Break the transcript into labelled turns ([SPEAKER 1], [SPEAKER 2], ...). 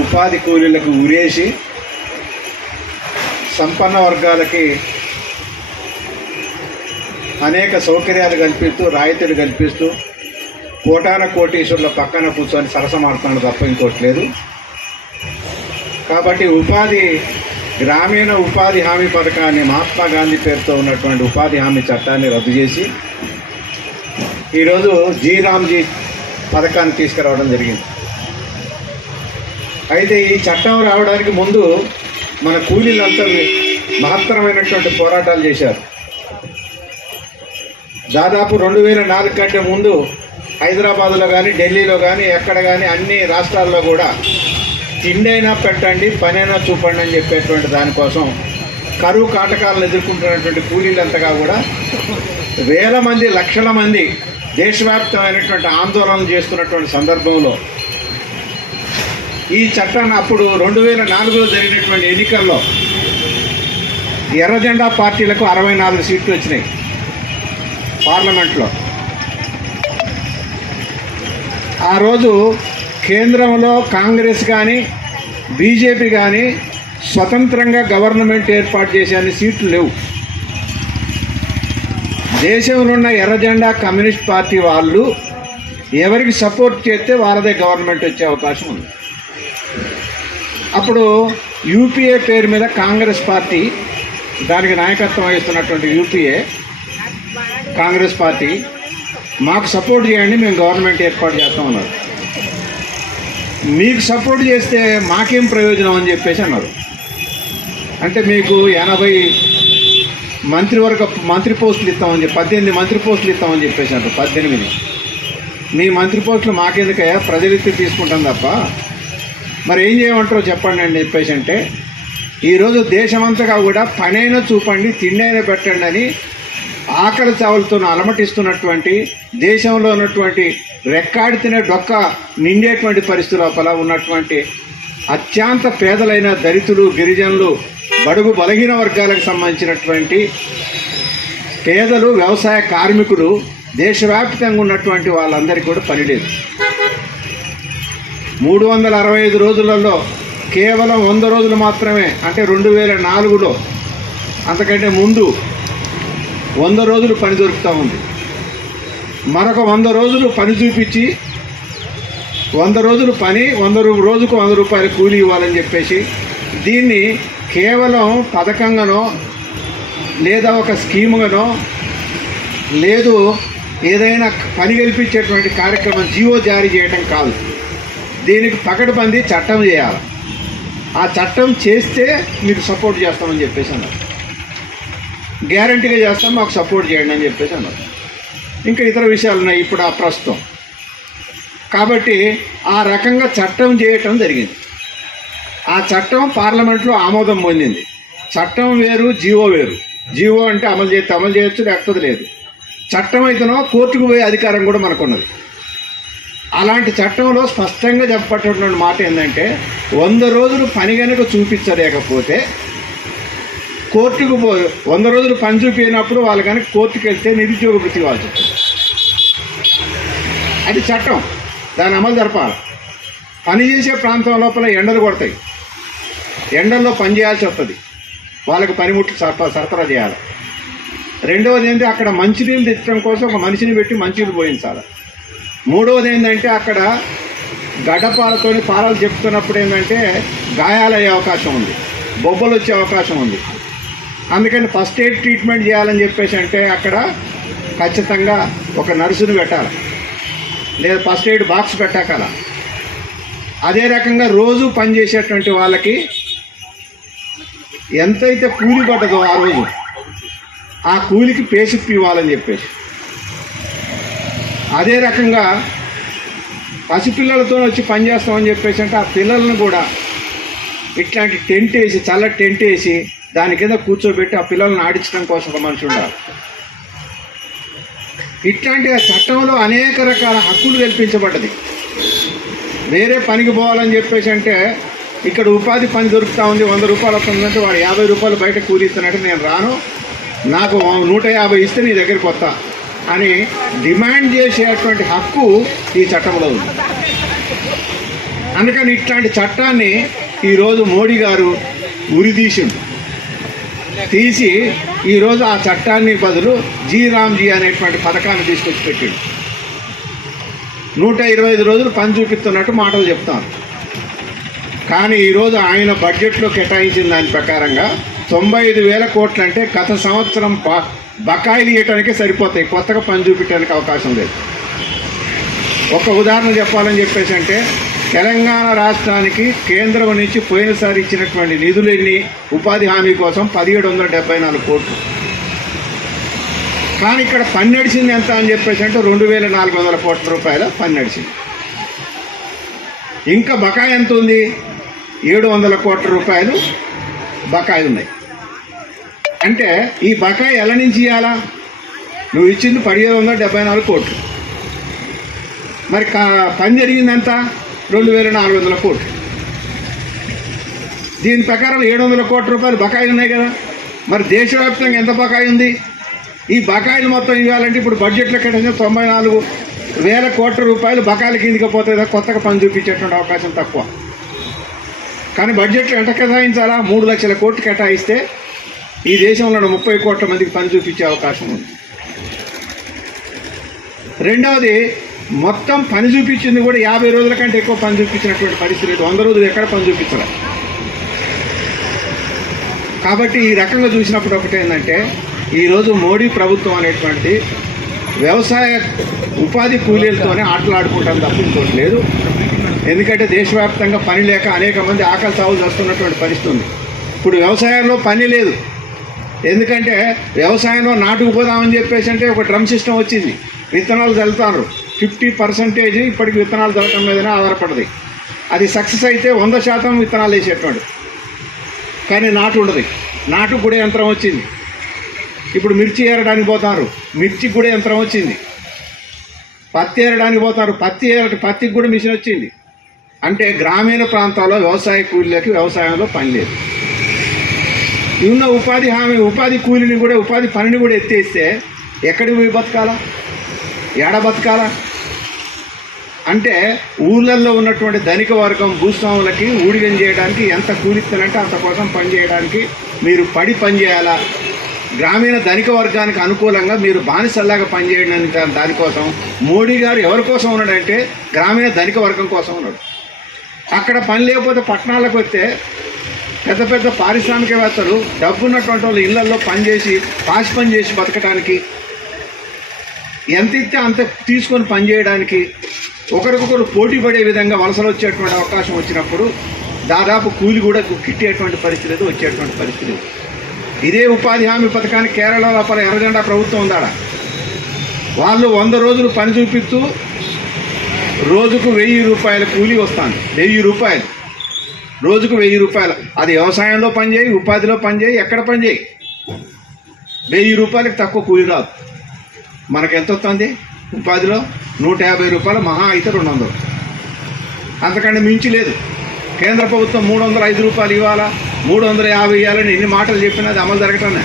[SPEAKER 1] ఉపాధి కూలీలకు ఉరేసి సంపన్న వర్గాలకి అనేక సౌకర్యాలు కల్పిస్తూ రాయితీలు కల్పిస్తూ కోటాన కోటీశ్వరుల పక్కన కూర్చొని సరసమాడుతున్నాడు తప్ప ఇంకోటి లేదు. కాబట్టి ఉపాధి గ్రామీణ ఉపాధి హామీ పథకాన్ని మహాత్మా గాంధీ పేరుతో ఉన్నటువంటి ఉపాధి హామీ చట్టాన్ని రద్దు చేసి ఈరోజు జీ రామ్జీ పథకాన్ని తీసుకురావడం జరిగింది. అయితే ఈ చట్టం రావడానికి ముందు మన కూలీలంతా మహత్తరమైనటువంటి పోరాటాలు చేశారు. దాదాపు రెండు వేల నాలుగు కంటే ముందు హైదరాబాద్లో కానీ ఢిల్లీలో కానీ ఎక్కడ కానీ అన్ని రాష్ట్రాల్లో కూడా తిండైనా పెట్టండి పనైనా చూపండి అని చెప్పేటువంటి దానికోసం కరువు కాటకాలను ఎదుర్కొంటున్నటువంటి కూలీలంతగా కూడా వేల మంది లక్షల మంది దేశవ్యాప్తమైనటువంటి ఆందోళనలు చేస్తున్నటువంటి సందర్భంలో ఈ చట్టాన్ని అప్పుడు రెండు వేల నాలుగులో జరిగినటువంటి ఎన్నికల్లో ఎర్రజెండా పార్టీలకు అరవై నాలుగు సీట్లు వచ్చినాయి పార్లమెంట్లో. ఆ రోజు కేంద్రంలో కాంగ్రెస్ కానీ బీజేపీ కానీ స్వతంత్రంగా గవర్నమెంట్ ఏర్పాటు చేసే అన్ని సీట్లు లేవు. దేశంలో ఉన్న ఎర్రజెండా కమ్యూనిస్ట్ పార్టీ వాళ్ళు ఎవరికి సపోర్ట్ చేస్తే వారదే గవర్నమెంట్ వచ్చే అవకాశం ఉంది. అప్పుడు యూపీఏ పేరు మీద కాంగ్రెస్ పార్టీ దానికి నాయకత్వం వహిస్తున్నటువంటి యూపీఏ కాంగ్రెస్ పార్టీ మాకు సపోర్ట్ చేయండి మేము గవర్నమెంట్ ఏర్పాటు చేస్తాం అన్నారు. మీకు సపోర్ట్ చేస్తే మాకేం ప్రయోజనం అని చెప్పేసి అన్నారు. అంటే మీకు ఎనభై మంత్రివర్గ మంత్రి పోస్టులు ఇస్తామని చెప్పి పద్దెనిమిది మంత్రి పోస్టులు ఇస్తామని చెప్పేసి అంటారు పద్దెనిమిది. మీ మంత్రి పోస్టులు మాకెందుకయ్యా? ప్రజలెత్తి తీసుకుంటాం తప్ప మరి ఏం చేయమంటారో చెప్పండి అని చెప్పేసి అంటే ఈరోజు దేశమంతగా కూడా పనైనా చూపండి తిండైనా పెట్టండి అని ఆకలి చావులతో అలమటిస్తున్నటువంటి దేశంలో ఉన్నటువంటి రెక్కాడితేనే డొక్క నిండేటువంటి పరిస్థితి లోపల ఉన్నటువంటి అత్యంత పేదలైన దళితులు గిరిజనులు బడుగు బలహీన వర్గాలకు సంబంధించినటువంటి పేదలు వ్యవసాయ కార్మికులు దేశవ్యాప్తంగా ఉన్నటువంటి వాళ్ళందరికీ కూడా పని లేదు. మూడు వందల అరవై ఐదు రోజులలో కేవలం వంద రోజులు మాత్రమే అంటే రెండు వేల నాలుగులో అంతకంటే ముందు వంద రోజులు పని దొరుకుతూ ఉంది. మరొక వంద రోజులు పని చూపించి వంద రోజులు పని వంద రోజుకు వంద రూపాయలు కూలి ఇవ్వాలని చెప్పేసి దీన్ని కేవలం పథకంగానో లేదా ఒక స్కీముగానో లేదు ఏదైనా పని కల్పించేటువంటి కార్యక్రమం జీవో జారీ చేయడం కాదు. దీనికి పకడ్బందీ చట్టం చేయాలి. ఆ చట్టం చేస్తే మీకు సపోర్ట్ చేస్తామని చెప్పేసి అన్నారు. గ్యారంటీగా చేస్తాం మాకు సపోర్ట్ చేయండి అని చెప్పేసి అన్నారు. ఇంకా ఇతర విషయాలు ఉన్నాయి ఇప్పుడు ఆ ప్రస్తుతం. కాబట్టి ఆ రకంగా చట్టం చేయటం జరిగింది. ఆ చట్టం పార్లమెంట్లో ఆమోదం పొందింది. చట్టం వేరు జీవో వేరు. జీవో అంటే అమలు చేస్తే అమలు చేయొచ్చు లేకపోతే లేదు. చట్టం అయితేనో కోర్టుకు పోయే అధికారం కూడా మనకున్నది. అలాంటి చట్టంలో స్పష్టంగా చెప్పబడినటువంటి మాట ఏంటంటే వంద రోజులు పని కనుక చూపించలేకపోతే కోర్టుకు పో వంద రోజులు పని చూపినప్పుడు వాళ్ళు కనుక కోర్టుకు వెళ్తే నిరుద్యోగ వృత్తి వాళ్ళు వస్తుంది. అది చట్టం. దాని అమలు జరపాలి. పని చేసే ప్రాంతం లోపల ఎండలు కొడతాయి. ఎండల్లో పని చేయాల్సి వస్తుంది. వాళ్ళకి పనిముట్లు సరఫరా సరఫరా చేయాలి. రెండవది ఏంటి? అక్కడ మంచినీళ్ళు తెచ్చడం కోసం ఒక మనిషిని పెట్టి మంచినీళ్ళు పోయించాలి. మూడవది ఏంటంటే అక్కడ గడ్డపాలతోని పారాలు చెప్తున్నప్పుడు ఏంటంటే గాయాలయ్యే అవకాశం ఉంది బొబ్బలు వచ్చే అవకాశం ఉంది. అందుకని ఫస్ట్ ఎయిడ్ ట్రీట్మెంట్ చేయాలని చెప్పేసి అంటే అక్కడ ఖచ్చితంగా ఒక నర్సుని పెట్టాలి లేదా ఫస్ట్ ఎయిడ్ బాక్స్ పెట్టాకల. అదే రకంగా రోజు పనిచేసేటువంటి వాళ్ళకి ఎంతైతే కూలి పడ్డదో ఆ రోజు ఆ కూలికి పేసిప్పి ఇవ్వాలని చెప్పేసి. అదే రకంగా పసిపిల్లలతో వచ్చి పని చేస్తామని చెప్పేసి అంటే ఆ పిల్లలను కూడా ఇట్లాంటి టెంట్ వేసి చల్ల టెంట్ వేసి దాని కింద కూర్చోబెట్టి ఆ పిల్లల్ని ఆడించడం కోసం ఒక మనిషి ఉండాలి. ఇట్లాంటి చట్టంలో అనేక రకాల హక్కులు కల్పించబడ్డది. వేరే పనికి పోవాలని చెప్పేసి అంటే ఇక్కడ ఉపాధి పని దొరుకుతూ ఉంది వంద రూపాయలు వస్తుందంటే వాడు యాభై రూపాయలు బయట కూలిస్తున్నట్టు నేను రాను. నాకు నూట యాభై ఇస్తే నీ దగ్గరికి వస్తా. అని డిమాండ్ చేసేటువంటి హక్కు ఈ చట్టంలో ఉంది. అందుకని ఇట్లాంటి చట్టాన్ని ఈరోజు మోడీ గారు ఉరిదీసిండు తీసి ఈరోజు ఆ చట్టాన్ని బదులు జీ రామ్జీ అనేటువంటి పథకాన్ని తీసుకొచ్చి పెట్టిండు. నూట ఇరవై ఐదు రోజులు పని చూపిస్తున్నట్టు మాటలు చెప్తాను కానీ ఈరోజు ఆయన బడ్జెట్లో కేటాయించిన దాని ప్రకారంగా తొంభై ఐదు వేల కోట్లంటే గత సంవత్సరం బ- బకాయిలు ఇవ్వటానికే సరిపోతాయి. కొత్తగా పని చూపించడానికి అవకాశం లేదు. ఒక ఉదాహరణ చెప్పాలని చెప్పేసి అంటే తెలంగాణ రాష్ట్రానికి కేంద్రం నుంచి పోయినసారి ఇచ్చినటువంటి నిధులన్నీ ఉపాధి హామీ కోసం పదిహేడు వందల డెబ్బై నాలుగు కోట్లు. కానీ ఇక్కడ పని నడిచింది ఎంత అని చెప్పేసి అంటే రెండు వేల నాలుగు వందల కోట్ల రూపాయల పని నడిచింది. ఇంకా బకాయి ఎంత ఉంది? ఏడు వందల కోట్ల రూపాయలు బకాయి ఉన్నాయి. అంటే ఈ బకాయి ఎలా నుంచి ఇవ్వాలా నువ్వు ఇచ్చింది పదిహేడు వందల డెబ్బై నాలుగు కోట్లు. మరి పని జరిగింది ఎంత రెండు వేల నాలుగు వందల కోట్లు. దీని ప్రకారం ఏడు వందల కోట్ల రూపాయలు బకాయి ఉన్నాయి కదా. మరి దేశవ్యాప్తంగా ఎంత బకాయి ఉంది? ఈ బకాయిలు మొత్తం ఇవ్వాలంటే ఇప్పుడు బడ్జెట్లో కట్టిన తొంభై నాలుగు వేల కోట్ల రూపాయలు బకాయిల కిందికి పోతే కొత్తగా పని చూపించేటువంటి అవకాశం తక్కువ. కానీ బడ్జెట్లో ఎంత కేటాయించాలా? మూడు లక్షల కోట్లు కేటాయిస్తే ఈ దేశంలో ముప్పై కోట్ల మందికి పని చూపించే అవకాశం ఉంది. రెండవది మొత్తం పని చూపించింది కూడా యాభై రోజుల కంటే ఎక్కువ పని చూపించినటువంటి పరిస్థితి వంద రోజులు ఎక్కడ పని చూపించరా. కాబట్టి ఈ రకంగా చూసినప్పుడు ఒకటి ఏంటంటే ఈరోజు మోడీ ప్రభుత్వం అనేటువంటిది వ్యవసాయ ఉపాధి కూలీలతోనే ఆటలాడుకుంటాం తప్ప లేదు. ఎందుకంటే దేశవ్యాప్తంగా పని లేక అనేక మంది ఆకలి సాగు చేస్తున్నటువంటి పరిస్థితి ఉంది. ఇప్పుడు వ్యవసాయంలో పని లేదు. ఎందుకంటే వ్యవసాయంలో నాటుకుపోదామని చెప్పేసి అంటే ఒక డ్రమ్ సిస్టమ్ వచ్చింది. విత్తనాలు చల్లుతారు. ఫిఫ్టీ పర్సెంటేజ్ ఇప్పటికి విత్తనాలు చల్లటం మీదనే ఆధారపడది. అది సక్సెస్ అయితే వంద శాతం విత్తనాలు వేసేటువంటి కానీ నాటు ఉండదు. నాటు కూడా యంత్రం వచ్చింది. ఇప్పుడు మిర్చి ఏరడానికి పోతారు. మిర్చికి కూడా యంత్రం వచ్చింది. పత్తి ఏరడానికి పోతారు. పత్తి ఏర పత్తికి కూడా మిషన్ వచ్చింది. అంటే గ్రామీణ ప్రాంతాల్లో వ్యవసాయ కూలీలకి వ్యవసాయంలో పని లేదు. ఉన్న ఉపాధి హామీ ఉపాధి కూలిని కూడా ఉపాధి పనిని కూడా ఎత్తేస్తే ఎక్కడికి పోయి బతకాలా? ఎడ బతకాలా? అంటే ఊళ్ళల్లో ఉన్నటువంటి ధనిక వర్గం భూస్వాములకి ఊడిగం చేయడానికి ఎంత కూలిస్తానంటే అంత కోసం పని చేయడానికి మీరు పడి పని చేయాలా? గ్రామీణ ధనిక వర్గానికి అనుకూలంగా మీరు బానిసల్లాగా పనిచేయడానికి దానికోసం మోడీ గారు ఎవరి కోసం ఉన్నాడంటే గ్రామీణ ధనిక వర్గం కోసం ఉన్నాడు. అక్కడ పని లేకపోతే పట్టణాలకు వస్తే పెద్ద పెద్ద పారిశ్రామికవేత్తలు డబ్బున్నటువంటి వాళ్ళు ఇళ్ళలో పనిచేసి పాసి పని చేసి బతకడానికి ఎంత ఇస్తే అంత తీసుకొని పనిచేయడానికి ఒకరికొకరు పోటీ పడే విధంగా వలసలు వచ్చేటువంటి అవకాశం వచ్చినప్పుడు దాదాపు కూలి కూడా కిట్టేటువంటి పరిస్థితి లేదు వచ్చేటువంటి పరిస్థితి. ఇదే ఉపాధి హామీ పథకాన్ని కేరళ లోపల ఎర్రజెండా ప్రభుత్వం ఉందాడ? వాళ్ళు వంద రోజులు పని చూపిస్తూ రోజుకు వెయ్యి రూపాయల కూలీ వస్తాను వెయ్యి రూపాయలు. రోజుకు వెయ్యి రూపాయలు. అది వ్యవసాయంలో పనిచేయి ఉపాధిలో పనిచేయి ఎక్కడ పనిచేయి. వెయ్యి రూపాయలకు తక్కువ కూలి రాదు. మనకు ఎంత వస్తుంది? ఉపాధిలో నూట యాభై రూపాయలు మహా అయితే రెండు వందలు. అంతకంటే మించి లేదు. కేంద్ర ప్రభుత్వం మూడు వందల ఐదు రూపాయలు ఇవ్వాలా? మూడు వందల యాభై ఇవ్వాలని ఎన్ని మాటలు చెప్పినా అది అమలు జరగటమే